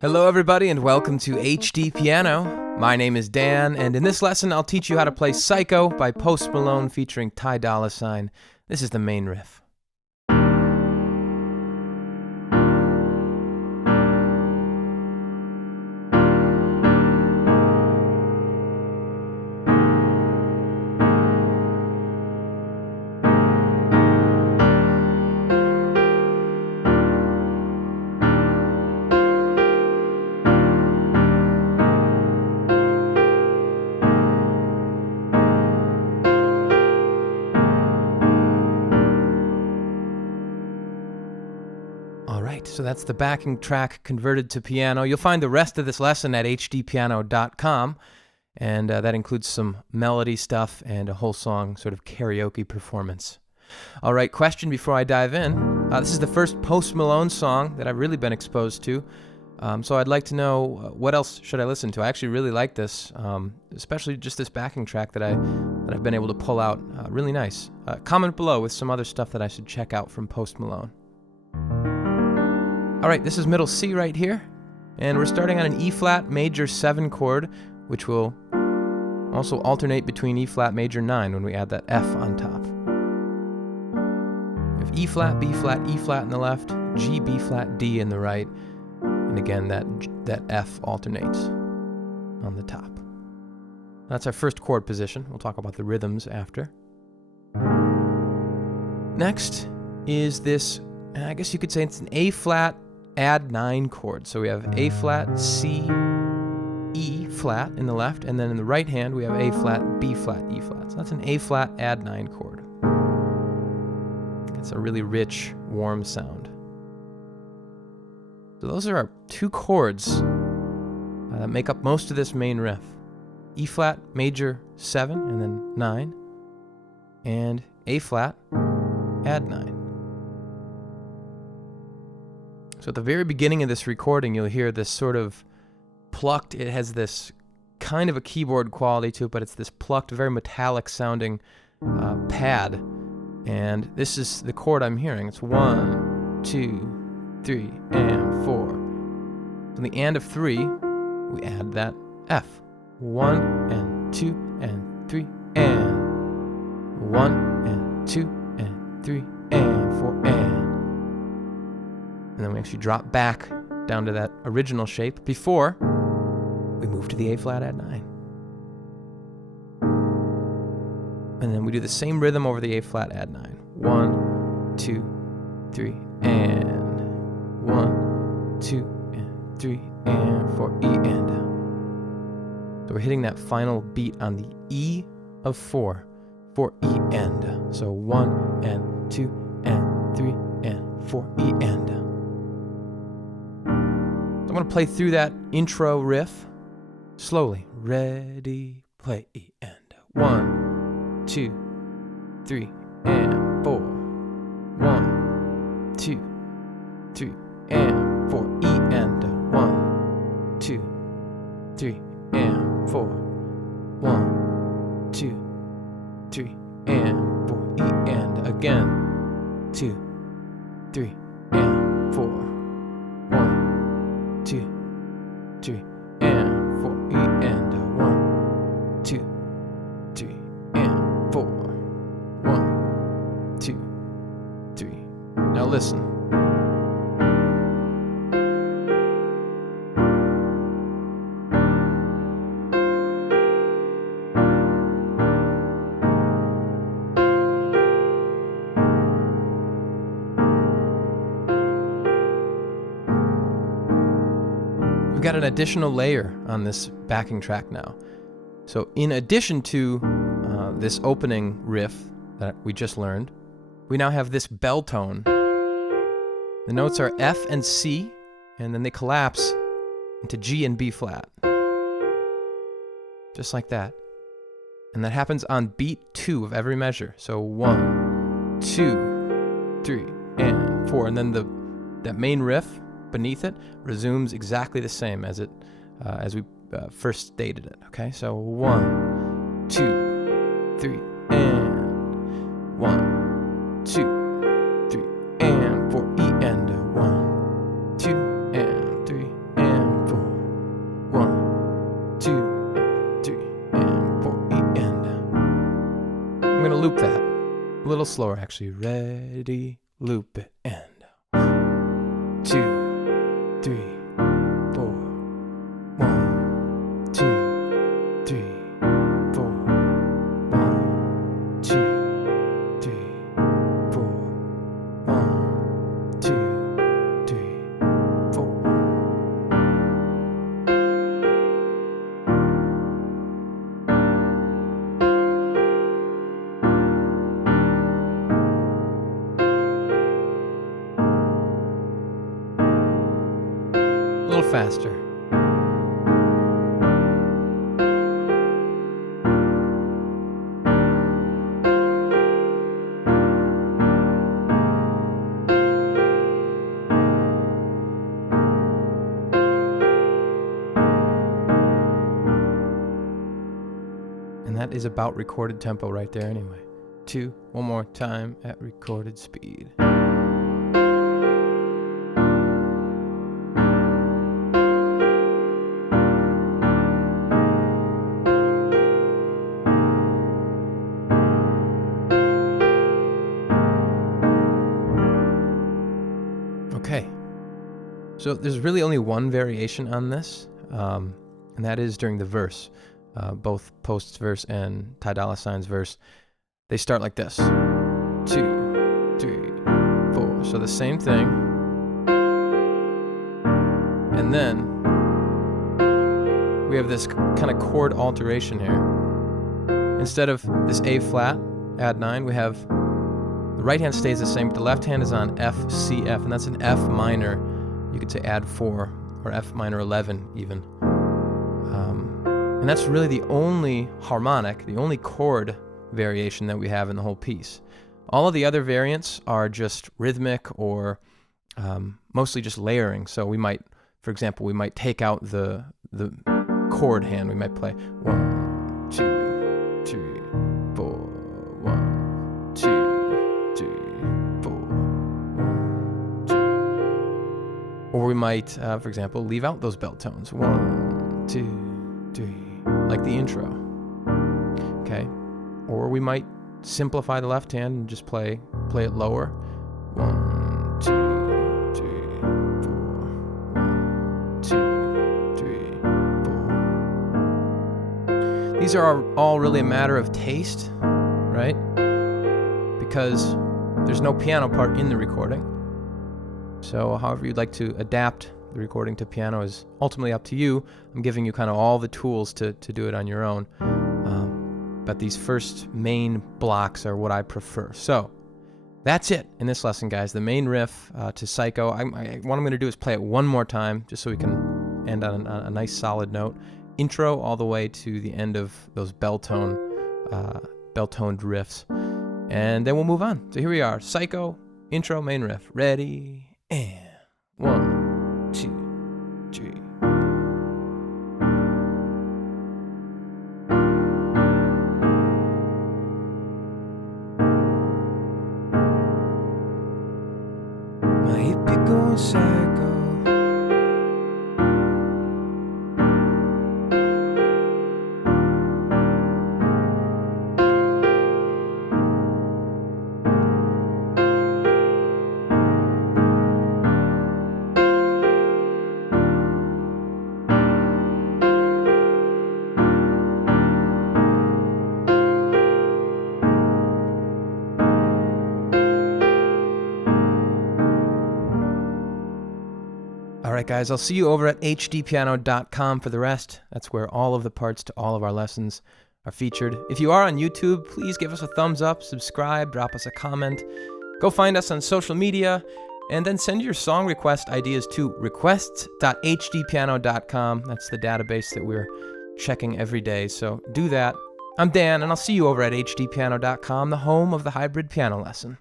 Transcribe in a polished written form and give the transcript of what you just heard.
Hello everybody and welcome to HDpiano. My name is Dan, and in this lesson I'll teach you how to play Psycho by Post Malone featuring Dolla ign. This is the main riff. Alright, so that's the backing track converted to piano. You'll find the rest of this lesson at HDpiano.com, and that includes some melody stuff and a whole song sort of karaoke performance. Alright, question before I dive in. This is the first Post Malone song that I've really been exposed to, so I'd like to know what else should I listen to. I actually really like this, especially just this backing track that I've been able to pull out. Really nice. Comment below with some other stuff that I should check out from Post Malone. Alright, this is middle C right here, and we're starting on an E-flat major 7 chord, which will also alternate between E-flat major 9 when we add that F on top. We have E-flat, B-flat, E-flat in the left, G, B-flat, D in the right, and again that F alternates on the top. That's our first chord position. We'll talk about the rhythms after. Next is this, I guess you could say it's an A-flat add 9 chord. So we have A flat, C, E flat in the left, and then in the right hand we have A flat, B flat, E flat. So that's an A flat add 9 chord. It's a really rich, warm sound. So those are our 2 chords that make up most of this main riff. E flat major 7 and then 9, and A flat add 9. So at the very beginning of this recording, you'll hear this sort of plucked, it has this kind of a keyboard quality to it, but it's this plucked, very metallic sounding pad. And this is the chord I'm hearing. It's 1, 2, 3, and 4. On the and of 3, we add that F. 1 and 2 and 3 and 1 and 2 and 3 and 4 and then we actually drop back down to that original shape before we move to the A flat add 9. And then we do the same rhythm over the A flat add 9. 1, 2, 3, and 1, 2, and 3, and 4, E and. So we're hitting that final beat on the E of 4 for E and. So 1 and 2 and 3 and 4 E and. I'm going to play through that intro riff slowly. Ready, play, E and. 1, 2, 3, and 4. 1, 2, 3, and 4, E and. 1, 2, 3, and 4. 1, 2, 3, and 4, E and. Again. 2, 3, and 4. 1, 2, 3, and 4, E and. 1, 2, 3, and 4. 1, 2, 3. Now listen. We've got an additional layer on this backing track now. So in addition to this opening riff that we just learned, we now have this bell tone. The notes are F and C, and then they collapse into G and B flat. Just like that. And that happens on beat 2 of every measure. So 1, 2, 3, and 4. And then that main riff beneath it resumes exactly the same as we first stated it. Okay, so 1, 2, 3, and 1, 2, 3, and 4 E and 1, 2, and 3, and A little slower, actually. Ready, loop it, and 1, 2, 3, 4. 1, 2, 3, 4. 1, 2, 3, 4. 1, 2, 3, 4. A little faster. And that is about recorded tempo right there anyway. 2, one more time at recorded speed. Okay, so there's really only one variation on this, and that is during the verse. Both Post's verse and Dolla ign's verse, they start like this. 2, 3, 4. So the same thing. And then we have this kind of chord alteration here. Instead of this A flat, add 9, we have the right hand stays the same, but the left hand is on F, C, F, and that's an F minor. You could say add 4, or F minor 11 even. And that's really the only harmonic, the only chord variation that we have in the whole piece. All of the other variants are just rhythmic or mostly just layering. So we might, for example, we might take out the chord hand. We might play 1, 2, 3, 4, 1, 2, 3, 4, 1, 2. Or we might, for example, leave out those bell tones. 1, 2, 3, like the intro. Okay. Or we might simplify the left hand and just play it lower. 1, 2, 3, 4. 1, 2, 3, 4. These are all really a matter of taste, right? Because there's no piano part in the recording. So however you'd like to adapt the recording to piano is ultimately up to you. I'm giving you kind of all the tools to do it on your own. But these first main blocks are what I prefer. So that's it in this lesson, guys. The main riff to Psycho. What I'm going to do is play it one more time just so we can end on a nice solid note. Intro all the way to the end of those bell-toned riffs. And then we'll move on. So here we are. Psycho, intro, main riff. Ready, and 1, 2, 3. My hippie going psycho. Alright guys, I'll see you over at HDpiano.com for the rest. That's where all of the parts to all of our lessons are featured. If you are on YouTube, please give us a thumbs up, subscribe, drop us a comment. Go find us on social media, and then send your song request ideas to requests.hdpiano.com. That's the database that we're checking every day, so do that. I'm Dan, and I'll see you over at HDpiano.com, the home of the hybrid piano lesson.